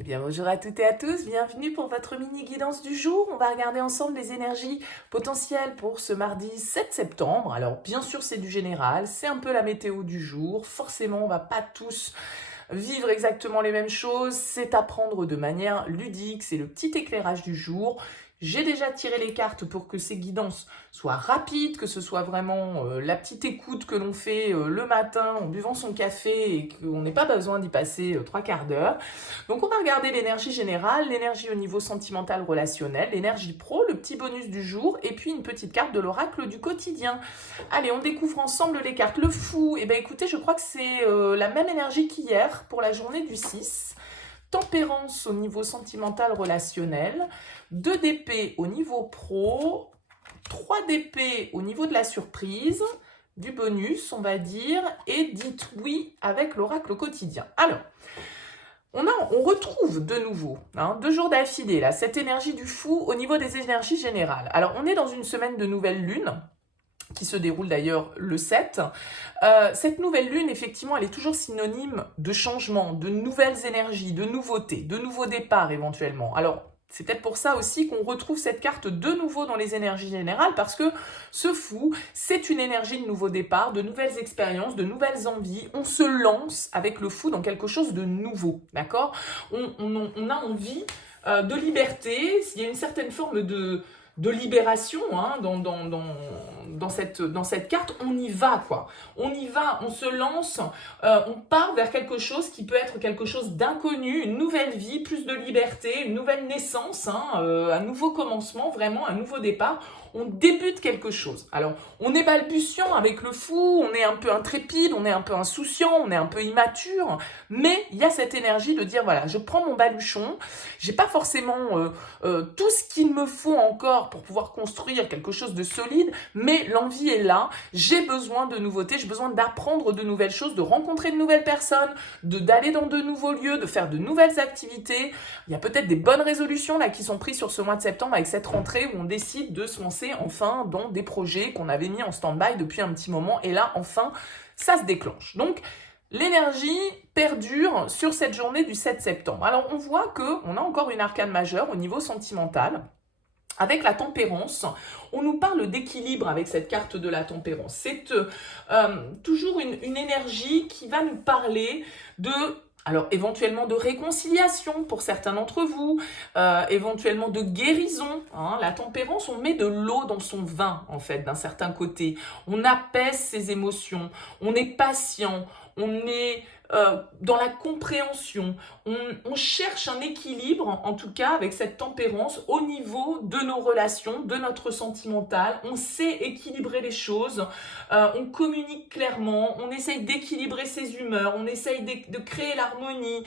Eh bien, bonjour à toutes et à tous, bienvenue pour votre mini-guidance du jour. On va regarder ensemble les énergies potentielles pour ce mardi 7 septembre. Alors, bien sûr, c'est du général, c'est un peu la météo du jour. Forcément, on va pas tous vivre exactement les mêmes choses. C'est à prendre de manière ludique, c'est le petit éclairage du jour. J'ai déjà tiré les cartes pour que ces guidances soient rapides, que ce soit vraiment la petite écoute que l'on fait le matin en buvant son café et qu'on n'ait pas besoin d'y passer 3/4 d'heure. Donc on va regarder l'énergie générale, l'énergie au niveau sentimental relationnel, l'énergie pro, le petit bonus du jour et puis une petite carte de l'oracle du quotidien. Allez, on découvre ensemble les cartes. Le fou, eh bien écoutez, je crois que c'est la même énergie qu'hier pour la journée du 6. Tempérance au niveau sentimental relationnel, 2 d'épée au niveau pro, 3 d'épée au niveau de la surprise, du bonus on va dire, et dites oui avec l'oracle quotidien. Alors, on retrouve de nouveau, 2 jours d'affilée, là, cette énergie du fou au niveau des énergies générales. Alors, on est dans une semaine de nouvelle lune, qui se déroule d'ailleurs le 7. Cette nouvelle lune, effectivement, elle est toujours synonyme de changement, de nouvelles énergies, de nouveautés, de nouveaux départs éventuellement. Alors, c'est peut-être pour ça aussi qu'on retrouve cette carte de nouveau dans les énergies générales, parce que ce fou, c'est une énergie de nouveau départ, de nouvelles expériences, de nouvelles envies. On se lance avec le fou dans quelque chose de nouveau, d'accord ? On a envie de liberté, il y a une certaine forme de libération dans cette carte. On y va, quoi. On y va, on se lance, on part vers quelque chose qui peut être quelque chose d'inconnu, une nouvelle vie, plus de liberté, une nouvelle naissance, un nouveau commencement, vraiment un nouveau départ. On débute quelque chose. Alors, on est balbutiant avec le fou, on est un peu intrépide, on est un peu insouciant, on est un peu immature, mais il y a cette énergie de dire, voilà, je prends mon baluchon, j'ai pas forcément tout ce qu'il me faut encore pour pouvoir construire quelque chose de solide, mais l'envie est là, j'ai besoin de nouveautés, j'ai besoin d'apprendre de nouvelles choses, de rencontrer de nouvelles personnes, d'aller dans de nouveaux lieux, de faire de nouvelles activités. Il y a peut-être des bonnes résolutions là qui sont prises sur ce mois de septembre avec cette rentrée où on décide de se lancer enfin dans des projets qu'on avait mis en stand-by depuis un petit moment, et là enfin ça se déclenche. Donc l'énergie perdure sur cette journée du 7 septembre. Alors on voit qu'on a encore une arcane majeure au niveau sentimental. Avec la tempérance, on nous parle d'équilibre avec cette carte de la tempérance. C'est toujours une énergie qui va nous parler de... Alors, éventuellement de réconciliation pour certains d'entre vous, éventuellement de guérison. La tempérance, on met de l'eau dans son vin, en fait, d'un certain côté. On apaise ses émotions, on est patient, on est dans la compréhension. On cherche un équilibre, en tout cas, avec cette tempérance au niveau de nos relations, de notre sentimental. On sait équilibrer les choses, on communique clairement, on essaye d'équilibrer ses humeurs, on essaye de créer l'harmonie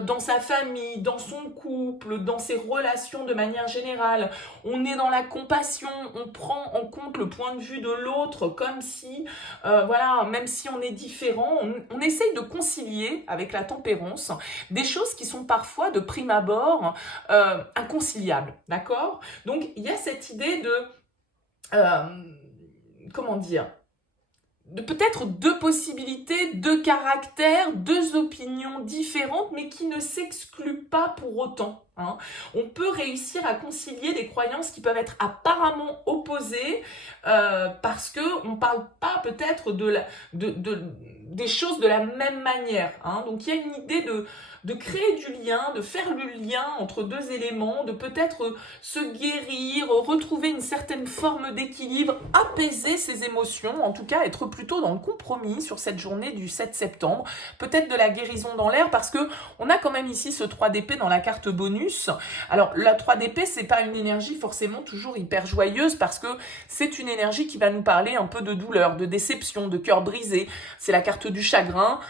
dans sa famille, dans son couple, dans ses relations de manière générale. On est dans la compassion, on prend en compte le point de vue de l'autre comme si, voilà, même si on est différent, on essaye de concilier avec la tempérance des choses qui sont parfois de prime abord inconciliables, d'accord ? Donc il y a cette idée de comment dire, de peut-être 2 possibilités, 2 caractères, 2 opinions différentes, mais qui ne s'excluent pas pour autant. On peut réussir à concilier des croyances qui peuvent être apparemment opposées parce qu'on ne parle pas peut-être des choses de la même manière. Donc il y a une idée de créer du lien, de faire le lien entre 2 éléments, de peut-être se guérir, retrouver une certaine forme d'équilibre, apaiser ses émotions, en tout cas être plutôt dans le compromis sur cette journée du 7 septembre, peut-être de la guérison dans l'air, parce que on a quand même ici ce 3 d'épée dans la carte bonus. Alors la 3 d'épée, c'est pas une énergie forcément toujours hyper joyeuse, parce que c'est une énergie qui va nous parler un peu de douleur, de déception, de cœur brisé. C'est la carte du chagrin.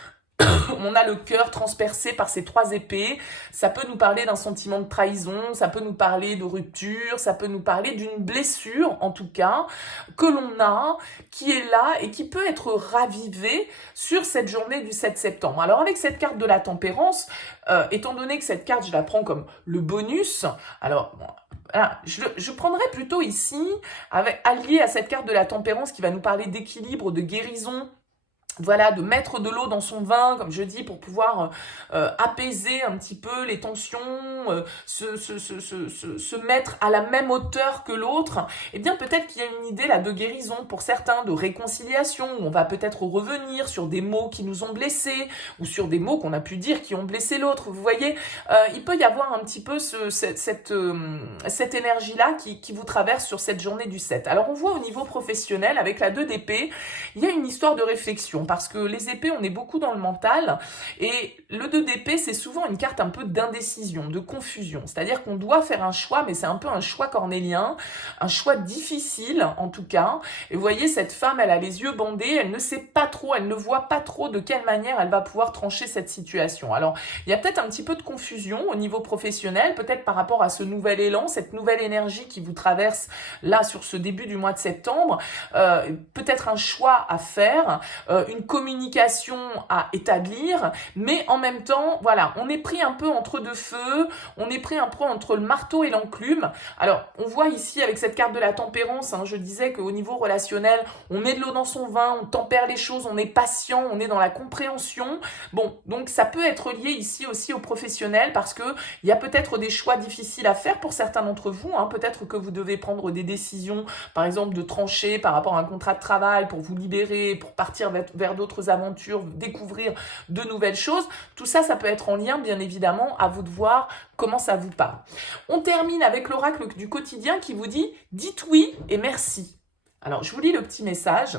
On a le cœur transpercé par ces 3 épées. Ça peut nous parler d'un sentiment de trahison, ça peut nous parler de rupture, ça peut nous parler d'une blessure, en tout cas, que l'on a, qui est là et qui peut être ravivée sur cette journée du 7 septembre. Alors avec cette carte de la tempérance, étant donné que cette carte, je la prends comme le bonus, alors... Voilà, je prendrais plutôt ici, allié à cette carte de la tempérance qui va nous parler d'équilibre, de guérison, voilà, de mettre de l'eau dans son vin, comme je dis, pour pouvoir apaiser un petit peu les tensions, se mettre à la même hauteur que l'autre, eh bien peut-être qu'il y a une idée là de guérison pour certains, de réconciliation, où on va peut-être revenir sur des mots qui nous ont blessés, ou sur des mots qu'on a pu dire qui ont blessé l'autre. Vous voyez, il peut y avoir un petit peu cette énergie-là qui vous traverse sur cette journée du 7. Alors on voit au niveau professionnel, avec la 2 d'épée, il y a une histoire de réflexion, parce que les épées, on est beaucoup dans le mental, et le 2 d'épée, c'est souvent une carte un peu d'indécision, de confusion, c'est-à-dire qu'on doit faire un choix, mais c'est un peu un choix cornélien, un choix difficile en tout cas, et vous voyez, cette femme, elle a les yeux bandés, elle ne sait pas trop, elle ne voit pas trop de quelle manière elle va pouvoir trancher cette situation. Alors, il y a peut-être un petit peu de confusion au niveau professionnel, peut-être par rapport à ce nouvel élan, cette nouvelle énergie qui vous traverse là sur ce début du mois de septembre, peut-être un choix à faire, une communication à établir, mais en même temps, voilà, on est pris un peu entre deux feux, on est pris un peu entre le marteau et l'enclume. Alors, on voit ici avec cette carte de la tempérance, hein, je disais qu'au niveau relationnel, on met de l'eau dans son vin, on tempère les choses, on est patient, on est dans la compréhension. Bon, donc ça peut être lié ici aussi au professionnel, parce que il y a peut-être des choix difficiles à faire pour certains d'entre vous, hein, peut-être que vous devez prendre des décisions, par exemple de trancher par rapport à un contrat de travail pour vous libérer, pour partir vers d'autres aventures, découvrir de nouvelles choses. Tout ça, ça peut être en lien, bien évidemment, à vous de voir comment ça vous parle. On termine avec l'oracle du quotidien qui vous dit « Dites oui et merci ». Alors, je vous lis le petit message.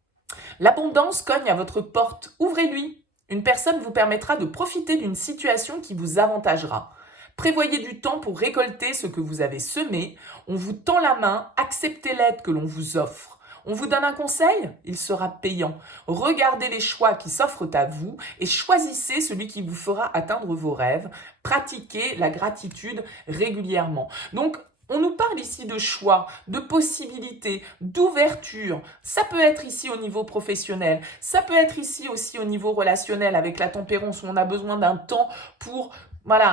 « L'abondance cogne à votre porte, ouvrez-lui. Une personne vous permettra de profiter d'une situation qui vous avantagera. Prévoyez du temps pour récolter ce que vous avez semé. On vous tend la main, acceptez l'aide que l'on vous offre. On vous donne un conseil, il sera payant. Regardez les choix qui s'offrent à vous et choisissez celui qui vous fera atteindre vos rêves. Pratiquez la gratitude régulièrement. » Donc, on nous parle ici de choix, de possibilités, d'ouverture. Ça peut être ici au niveau professionnel, ça peut être ici aussi au niveau relationnel avec la tempérance où on a besoin d'un temps pour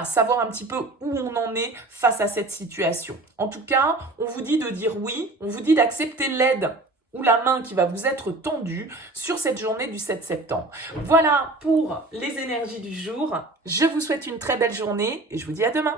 savoir un petit peu où on en est face à cette situation. En tout cas, on vous dit de dire oui, on vous dit d'accepter l'aide ou la main qui va vous être tendue sur cette journée du 7 septembre. Voilà pour les énergies du jour. Je vous souhaite une très belle journée et je vous dis à demain.